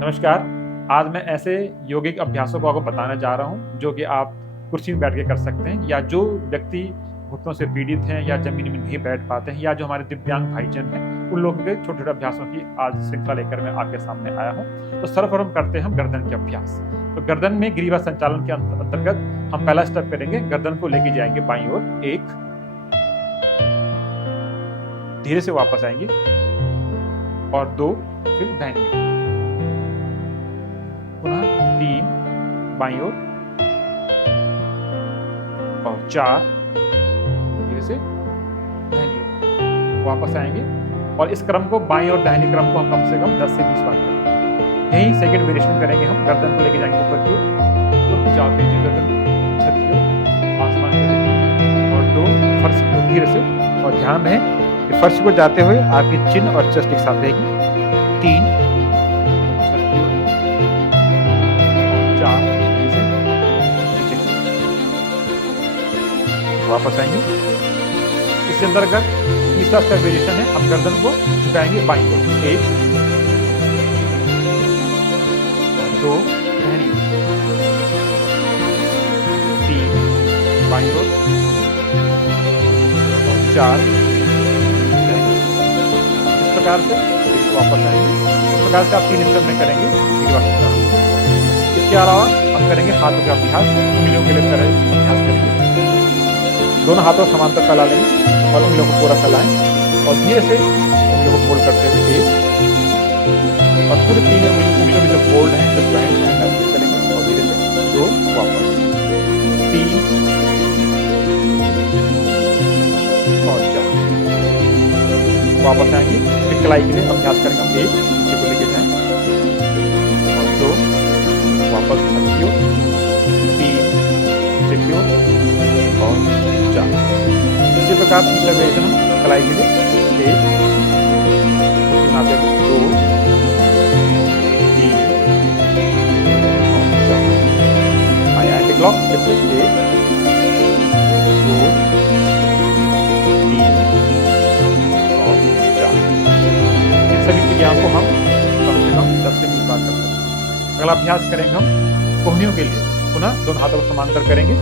नमस्कार। आज मैं ऐसे यौगिक अभ्यासों को आपको बताने जा रहा हूँ जो कि आप कुर्सी में बैठ के कर सकते हैं, या जो व्यक्ति घुटनों से पीड़ित हैं या ज़मीन में नहीं बैठ पाते हैं, या जो हमारे दिव्यांग भाईजन हैं, उन लोगों के छोटे-छोटे अभ्यासों की आज श्रृंखला लेकर मैं आपके सामने आया हूँ। तो सर्वप्रथम करते हैं हम गर्दन के अभ्यास। तो गर्दन में ग्रीवा संचालन के अंतर्गत हम पहला स्टेप करेंगे, गर्दन को लेके जाएँगे बाईं ओर 1, धीरे से वापस आएँगे और 2, फिर दाहिनी ओर, पुनः 3 बाईं ओर और 4 धीरे से दाहिनी ओर वापस आएंगे। और इस क्रम को, बाईं और दाहिनी क्रम को हम कम से कम 10 से 20 बार करेंगे। यही सेकंड वेरिएशन करेंगे हम। गर्दन को लेके जाएंगे ऊपर की ओर, 4 पेज गर्दन छत की ओर, आसमान की ओर, और 2 फर्श की ओर धीरे से। और ध्यान रहे कि फर्श को जाते हुए आपकी चिन और चेस्ट एक साथ रहेगी। 3 छत की ओर, 4 धीरे से नीचे की ओर वापस आएंगे। इसके अंतर्गत तीसरा स्टेप वेरिएशन है, हम गर्दन को झुकाएंगे बाईं ओर, 1 और 2 दाहिनी ओर, 3 बाईं ओर और 4 दाहिनी ओर। इस प्रकार से वापस आएंगे। इस प्रकार से आप 3 स्टेप में करेंगे ग्रीवा संचालन। इसके अलावा हम करेंगे हाथों का अभ्यास। उंगलियों के लिए अभ्यास करेंगे। दोनों हाथों समांतर फैला लेंगे और उंगलियों को पूरा फैलाएं और धीरे से उंगलियों को फोल्ड करते हुए 1 और पूरे 3 उंगलियों में जो फोल्ड है, जो ज्वाइंट है, महसूस करेंगे और धीरे से 2 वापस, 3 और 4 वापस आएंगे। फिर कलाई के लिए अभ्यास करेंगे हम। 1 नीचे को लेके जाएं और 2 वापस छत की ओर, 3 नीचे की ओर और 4। इसी प्रकार तीसरा वेरिएशन हम कलाई के लिए 1 नाते 2 3 और 4। आया एंटी क्लॉक, फिर से 1 2 3 और 4। इन सभी क्रियाओं को हम कम से कम 10 से 20 बार कर सकते हैं। अगला अभ्यास करेंगे हम कोहनियों के लिए। पुनः दोनों हाथों को समांतर करेंगे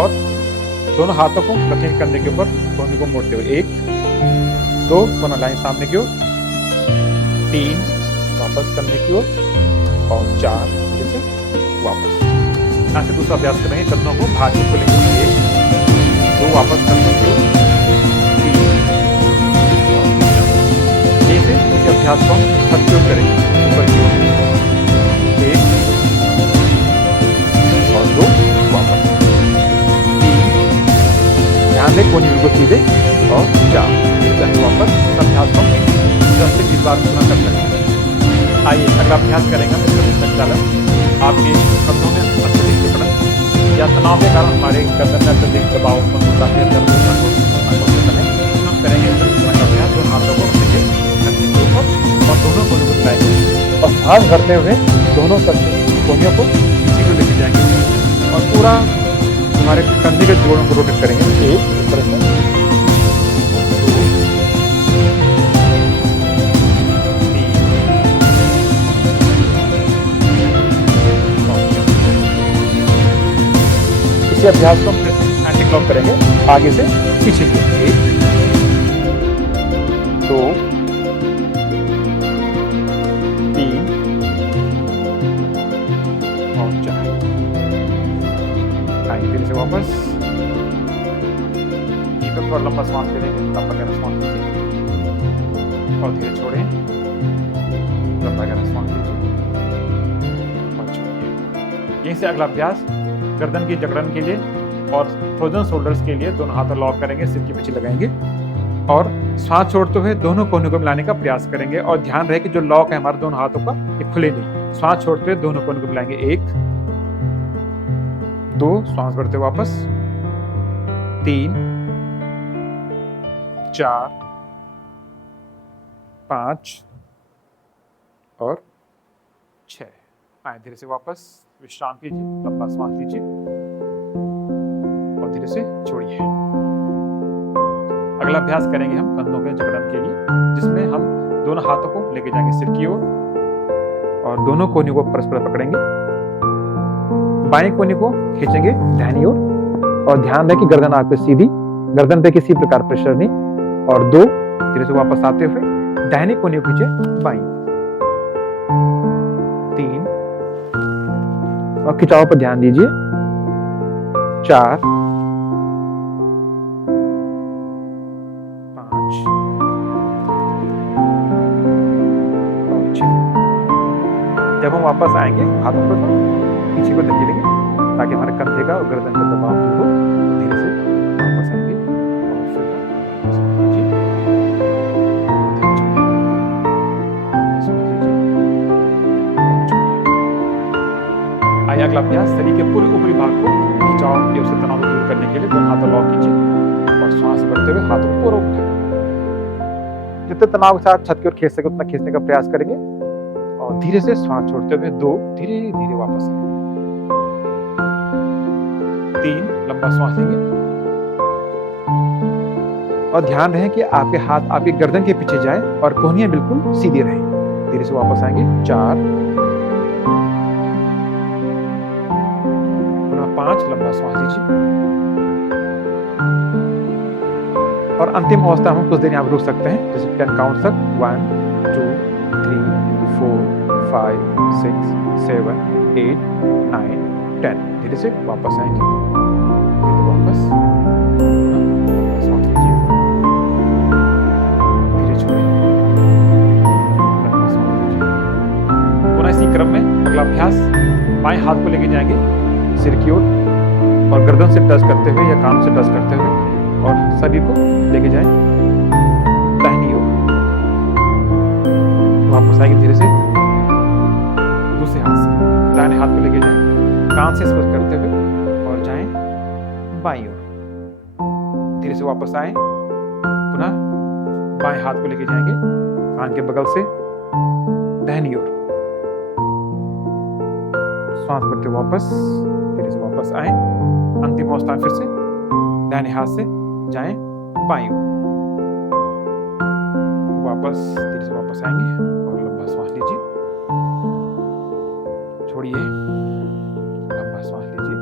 और दोनों हाथों को रखेंगे कंधे के ऊपर, कोहनी को मोड़ते हुए 1 2 पुनः लाइन सामने की ओर, 3 वापस कंधे की ओर और 4 जैसे वापस। यहाँ से दूसरा अभ्यास करेंगे, कंधों को भागे खोलेंगे 1 2 वापस कंधे की ओर, 3 और 4। जैसे इसी अभ्यास को हम छत की ओर करेंगे, ऊपर की ओर 1 और 2 वापस, ध्यान दें कोहनी बिल्कुल सीधे और 4 वापस। इस अभ्यास को 10 से 20 बार पूरा कर सकते हैं। आइए अगला अभ्यास करेंगे हम संचालन। आपके कंधों में अत्यधिक सिकुड़न या तनाव के कारण हमारे गर्दन में अत्यधिक दबाव उत्पन्न होता है, दर्द होता है। हम करेंगे अभ्यास। दोनों हाथों को रखेंगे कंधे के ऊपर और दोनों कोहनियों को चलाएंगे और सांस भरते हुए दोनों कोहनियों को पीछे को लेके जाएंगे और पूरा हमारे कंधे के जोड़ों को रोटेट करेंगे। 1 इस तरह से, 2 3 और 4। इसी अभ्यास को हम फिर से एंटी क्लॉक करेंगे, आगे से पीछे की ओर। 1 2 3 और 4। धीरे से वापस, दीपक और लंबा सांस लेंगे, लंबा गहरा सांस लीजिए और धीरे छोड़ें, लंबा गहरा सांस लीजिए और छोड़िए। यहीं से अगला अभ्यास गर्दन की जकड़न के लिए और फ्रोजन शोल्डर्स के लिए दोनों हाथों लॉक करेंगे, सिर के पीछे लगाएंगे और सांस छोड़ते हुए दोनों कोहनियों को मिलाने का प्रयास करेंगे। और ध्यान रहे कि जो लॉक है हमारे दोनों हाथों का, ये खुले नहीं। सांस छोड़ते हुए दोनों कोहनियों को मिलाएंगे। 1 2 सांस भरते वापस, 3 4 5 और 6। आए धीरे से वापस, विश्राम कीजिए, लंबा सांस लीजिए और धीरे से छोड़िए। अगला अभ्यास करेंगे हम कंधों के जकड़न के लिए, जिसमें हम दोनों हाथों को लेके जाएंगे सिर की ओर और दोनों कोहनियों को परस्पर पकड़ेंगे। बाएं कोहनी को खींचेंगे दाहिनी ओर और ध्यान रहे कि गर्दन आपकी सीधी, गर्दन पे किसी प्रकार प्रेशर नहीं। और 2 धीरे से वापस आते हुए दाहिने कोहनी को खींचे बाईं। 3 और खिंचाव पर ध्यान दीजिए। 4 5 और 6। जब हम वापस आएंगे हाथों को पीछे को धकेलेंगे ताकि हमारे कंधे का और गर्दन का दबाव दूर हो। धीरे से वापस आएंगे और फिर आइए अगला अभ्यास। शरीर के पूरे ऊपरी भाग को खिंचाव या उससे तनाव दूर करने के लिए दोनों हाथों लॉक कीजिए और श्वास भरते हुए हाथों को पूरा उठाएं। जितने तनाव के साथ छत की ओर खींच सके उतना खींचने का प्रयास करेंगे और धीरे से श्वास छोड़ते हुए 2 धीरे धीरे वापस आए। 3 लंबा श्वास लेंगे और ध्यान रहे कि आपके हाथ आपकी गर्दन के पीछे जाए और कोहनियां बिल्कुल सीधी रहें। धीरे से वापस आएंगे। 4 पुनः 5 लंबा श्वास लीजिए और अंतिम अवस्था में कुछ देर यहाँ रुक सकते हैं, जैसे 10 काउंट तक। 1 2 3 4 5 6 7 8 9 10। धीरे से वापस आएंगे। वापस श्वास लीजिए, धीरे छोड़िए, पुनः इसी क्रम में अगला अभ्यास। बाएं हाथ को लेके जाएंगे सिर की ओर और गर्दन से टच करते हुए या कान से टच करते हुए और शरीर को लेके जाएं दाहिनी ओर। वापस आएंगे धीरे से दूसरे हाथ से दाहिने हाथ को लेके जाएं, कान से स्पर्श करते हुए और जाएं बाईं ओर। धीरे से वापस आए, पुनः बाएं हाथ को लेके जाएंगे कान के बगल से दाहिनी ओर। श्वास भरते वापस, धीरे से वापस आए। अंतिम अवस्था फिर से दाहिने हाथ से जाएं बाईं ओर। वापस धीरे से वापस आएंगे और लंबा श्वास लीजिए, छोड़िए, लंबा श्वास लीजिए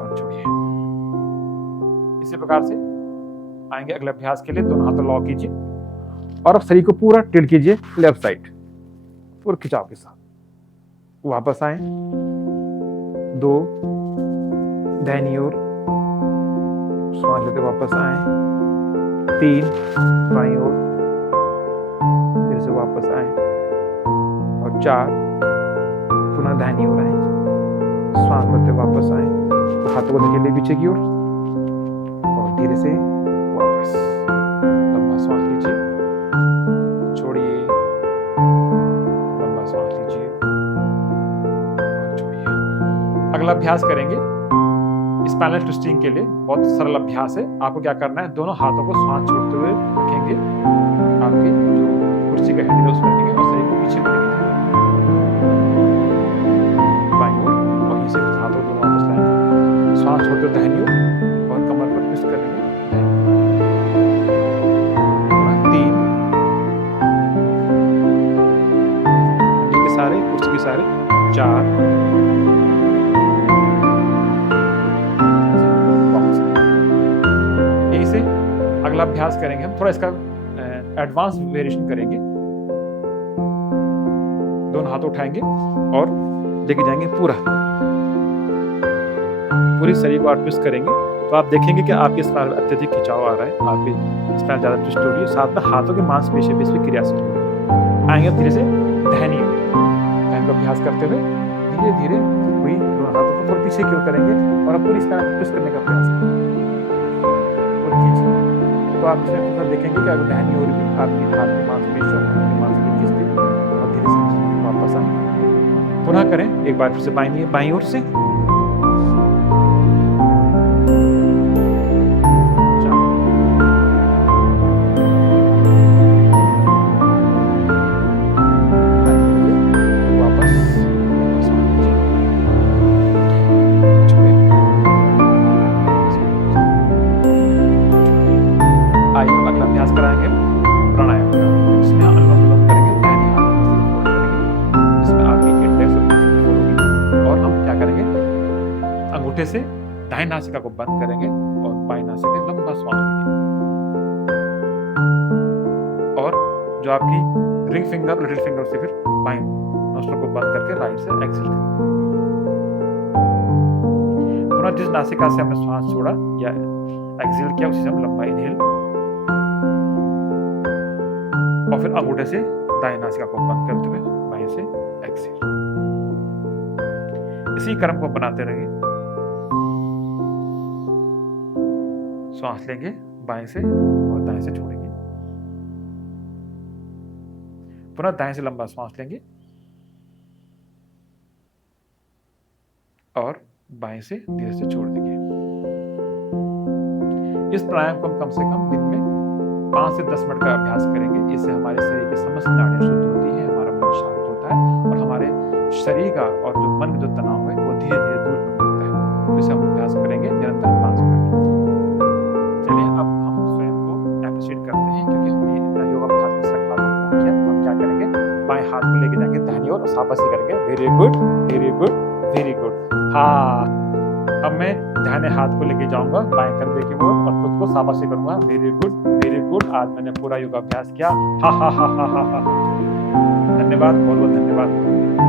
और छोड़िए। इसी प्रकार से आएंगे अगले अभ्यास के लिए। दोनों हाथों लॉक कीजिए और अब शरीर को पूरा टिल्ट कीजिए लेफ्ट साइड पूरे खिंचाव के साथ। वापस आए, 2 दाहिनी ओर, श्वास लेते वापस आए। 3 बाईं ओर, फिर से वापस आए और 4 पुनः दाहिनी ओर आए। श्वास लेते वापस आए, तो हाथों को धकेलिए पीछे की ओर और धीरे से वापस। लंबा श्वास लीजिए, छोड़िए, लंबा श्वास लीजिए और छोड़िए। अगला अभ्यास करेंगे स्पाइनल ट्विस्टिंग के लिए। बहुत सरल अभ्यास है। आपको क्या करना है, दोनों हाथों को श्वास छोड़ते हुए रखेंगे, आपके जो कुर्सी का हैंडल उसमें रखेंगे और शरीर को पीछे लेके जाएंगे बाईं ओर और यहीं से हाथों को वापस लाएंगे। श्वास छोड़ते दाहिनी ओर और कमर पर ट्विस्ट करेंगे। 3 हड्डी के सहारे, कुर्सी के सहारे। 4 अगला अभ्यास करेंगे हम, थोड़ा इसका एडवांस वेरिएशन करेंगे। दोनों हाथ उठाएंगे और लेके जाएंगे पूरी शरीर को ट्विस्ट करेंगे। तो आप देखेंगे कि आपके स्पाइन में अत्यधिक खिंचाव आ रहा है, आपकी स्पाइन ज्यादा ट्विस्ट हो रही है, साथ में हाथों के मांसपेशियां भी इसमें क्रियाशील हो रही है। आएंगे धीरे से दाहिनी ओर का अभ्यास करते हुए धीरे धीरे हुई दोनों हाथों को थोड़ा पीछे की ओर करेंगे और अब पूरी स्पाइन ट्विस्ट करने का प्रयास करेंगे। तो आप इसमें देखेंगे कि अगर दाहिनी ओर भी आपकी हाथ की मांसपेशियों खींचती और धीरे से वापस आए। पुनः करें एक बार फिर से बाईं ओर से। 4 5 अंगूठे से दाहिनी नासिका को बंद करेंगे और बाएं नासिका से लंबा श्वास लेंगे। और जो आपकी रिंग फिंगर, लिटिल फिंगर से फिर बाएं नोस्ट्रल को बंद करके राइट से एक्सहेल करेंगे। पुनः जिस नासिका से हमने श्वास छोड़ा या एक्सहेल किया उसी से हम लंबा इनहेल और फिर अंगूठे से दाएं नासिका को बंद करते हुए बाएं से एक्सहेल। इसी क्रम को बनाते रहेंगे। श्वास लेंगे बाएं से और दाएं से छोड़ेंगे। पुनः दाएं से लंबा श्वास लेंगे और बाएं से धीरे से छोड़ देंगे। इस प्राणायाम को हम कम से कम दिन में 5 से 10 मिनट का अभ्यास करेंगे। इससे हमारे शरीर की समस्त नाड़ियां शुद्ध होती है, हमारा मन शांत होता है और हमारे शरीर का और जो मन में जो तनाव है वो धीरे धीरे दूर होता है। तो इसे हम अभ्यास करेंगे निरंतर 5 मिनट। चलिए अब हम स्वयं को एप्रिशिएट करते हैं क्योंकि हमने योगा अभ्यास में श्रृंखला को पूर्ण किया। अब क्या करेंगे, बाएं हाथ को लेके जाएंगे दाहिनी ओर और शाबाशी करेंगे। Very good, very good, very good. हाँ, अब मैं दाहिने हाथ को लेके जाऊंगा बाएं कंधे की ओर और खुद को शाबाशी करूंगा। Very good, very good. आज मैंने पूरा योगा अभ्यास किया। हा हा हा हा हा। धन्यवाद, बहुत बहुत धन्यवाद।